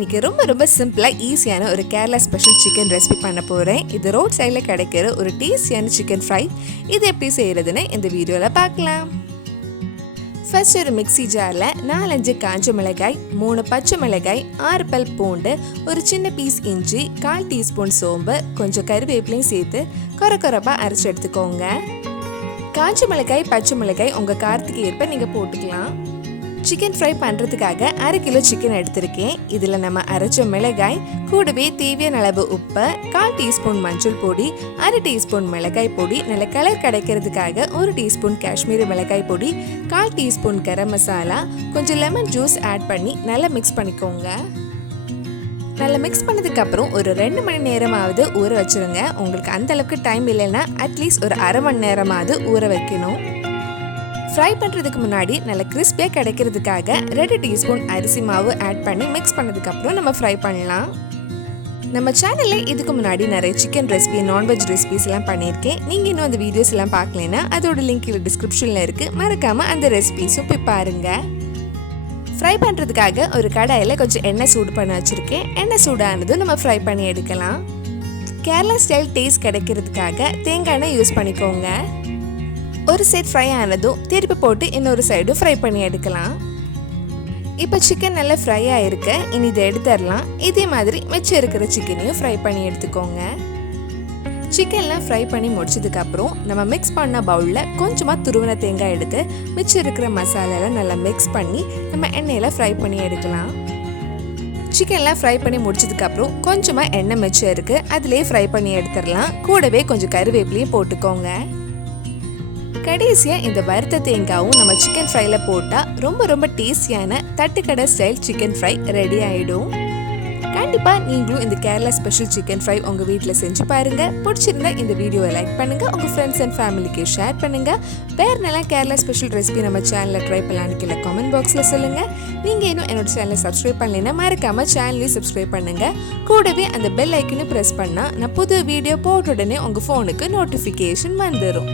இன்னைக்கு ரொம்ப சிம்பிளா ஈஸியான ஒரு கேரளா ஸ்பெஷல் சிக்கன் ரெசிபி பண்ண போறேன். இது ரோட் சைடுல கிடைக்கிற ஒரு டேஸ்டியான சிக்கன் ஃப்ரை. இது எப்படி செய்யறதுன்னு இந்த வீடியோல பார்க்கலாம். ஃபர்ஸ்ட் ஒரு மிக்ஸி ஜார்ல 4-5 காஞ்ச மிளகாய், 3 பச்சை மிளகாய், 6 பல் பூண்டு, ஒரு சின்ன பீஸ் இஞ்சி, 1/4 டீஸ்பூன் சோம்பு, கொஞ்சம் கறிவேப்பிலையும் சேர்த்து கொரகொரப்பா அரைச்சு எடுத்துக்கோங்க. காஞ்ச மிளகாய், பச்சை மிளகாய் உங்க காரத்துக்கு ஏற்ப நீங்க போட்டுக்கலாம். சிக்கன் ஃப்ரை பண்ணுறதுக்காக 1/2 கிலோ சிக்கன் எடுத்திருக்கேன். இதில் நம்ம அரைச்ச மிளகாய் கூடவே தேவையான அளவு உப்பு, 1/4 டீஸ்பூன் மஞ்சள் பொடி, 1/2 டீஸ்பூன் மிளகாய் பொடி, நல்ல கலர் கிடைக்கிறதுக்காக 1 டீஸ்பூன் காஷ்மீரி மிளகாய் பொடி, 1/4 டீஸ்பூன் கரம் மசாலா, கொஞ்சம் லெமன் ஜூஸ் ஆட் பண்ணி நல்லா மிக்ஸ் பண்ணிக்கோங்க. நல்லா மிக்ஸ் பண்ணதுக்கப்புறம் ஒரு 2 மணி நேரமாவது ஊற வச்சுருங்க. உங்களுக்கு அந்த அளவுக்கு டைம் இல்லைன்னா அட்லீஸ்ட் ஒரு அரை மணி நேரமாவது ஊற வைக்கணும். ஃப்ரை பண்ணுறதுக்கு முன்னாடி நல்ல கிறிஸ்பியாக கிடைக்கிறதுக்காக 2 டீஸ்பூன் அரிசி மாவு ஆட் பண்ணி மிக்ஸ் பண்ணதுக்கப்புறம் நம்ம ஃப்ரை பண்ணலாம். நம்ம சேனலில் இதுக்கு முன்னாடி நிறைய சிக்கன் ரெசிபி, நான்வெஜ் ரெசிபிஸ் எல்லாம் பண்ணியிருக்கேன். நீங்கள் இன்னும் அந்த வீடியோஸ் எல்லாம் பார்க்கலன்னா அதோட லிங்க் இதில் டிஸ்கிரிப்ஷனில் இருக்குது. மறக்காமல் அந்த ரெசிபிஸும் போய் பாருங்கள். ஃப்ரை பண்ணுறதுக்காக ஒரு கடாயில் கொஞ்சம் எண்ணெய் சூடு பண்ண வச்சுருக்கேன். எண்ணெய் சூடானதும் நம்ம ஃப்ரை பண்ணி எடுக்கலாம். கேரளா ஸ்டைல் டேஸ்ட் கிடைக்கிறதுக்காக தேங்காய் எண்ணெய் யூஸ் பண்ணிக்கோங்க. ஒரு சைடு ஃப்ரை ஆனதும் திருப்பி போட்டு இன்னொரு சைடும் ஃப்ரை பண்ணி எடுக்கலாம். இப்போ சிக்கன் நல்லா ஃப்ரை ஆகிருக்கு. இனி இதை எடுத்துடலாம். இதே மாதிரி மிச்சம் இருக்கிற சிக்கனையும் ஃப்ரை பண்ணி எடுத்துக்கோங்க. சிக்கன்லாம் ஃப்ரை பண்ணி முடிச்சதுக்கப்புறம் நம்ம மிக்ஸ் பண்ண பவுலில் கொஞ்சமாக துருவின தேங்காய் எடுத்து மிச்சம் இருக்கிற மசாலாலாம் நல்லா மிக்ஸ் பண்ணி நம்ம எண்ணெயில் ஃப்ரை பண்ணி எடுக்கலாம். சிக்கன்லாம் ஃப்ரை பண்ணி முடிச்சதுக்கப்புறம் கொஞ்சமாக எண்ணெய் மிச்சம் இருக்குது, அதிலே ஃப்ரை பண்ணி எடுத்துடலாம். கூடவே கொஞ்சம் கறிவேப்பிலையும் போட்டுக்கோங்க. கடைசியாக இந்த வறுத்த தேங்காயும் நம்ம சிக்கன் ஃப்ரையில் போட்டால் ரொம்ப டேஸ்டியான தட்டுக்கடை ஸ்டைல் சிக்கன் ஃப்ரை ரெடி ஆகிடும். கண்டிப்பாக நீங்களும் இந்த கேரளா ஸ்பெஷல் சிக்கன் ஃப்ரை உங்கள் வீட்டில் செஞ்சு பாருங்கள். பிடிச்சிருந்தா இந்த வீடியோவை லைக் பண்ணுங்கள், உங்கள் ஃப்ரெண்ட்ஸ் அண்ட் ஃபேமிலிக்கு ஷேர் பண்ணுங்கள். வேறு நல்லா கேரளா ஸ்பெஷல் ரெசிபி நம்ம சேனலில் ட்ரை பண்ணலான்னு கீழே கமெண்ட் பாக்ஸில் சொல்லுங்கள். நீங்கள் இன்னும் என்னோட சேனலை சப்ஸ்கிரைப் பண்ணலைன்னா மறக்காமல் சேனலையும் சப்ஸ்கிரைப் பண்ணுங்கள். கூடவே அந்த பெல் ஐக்கனையும் ப்ரெஸ் பண்ணால் நான் புது வீடியோ போட்ட உடனே உங்கள் ஃபோனுக்கு நோட்டிஃபிகேஷன் வந்துடும்.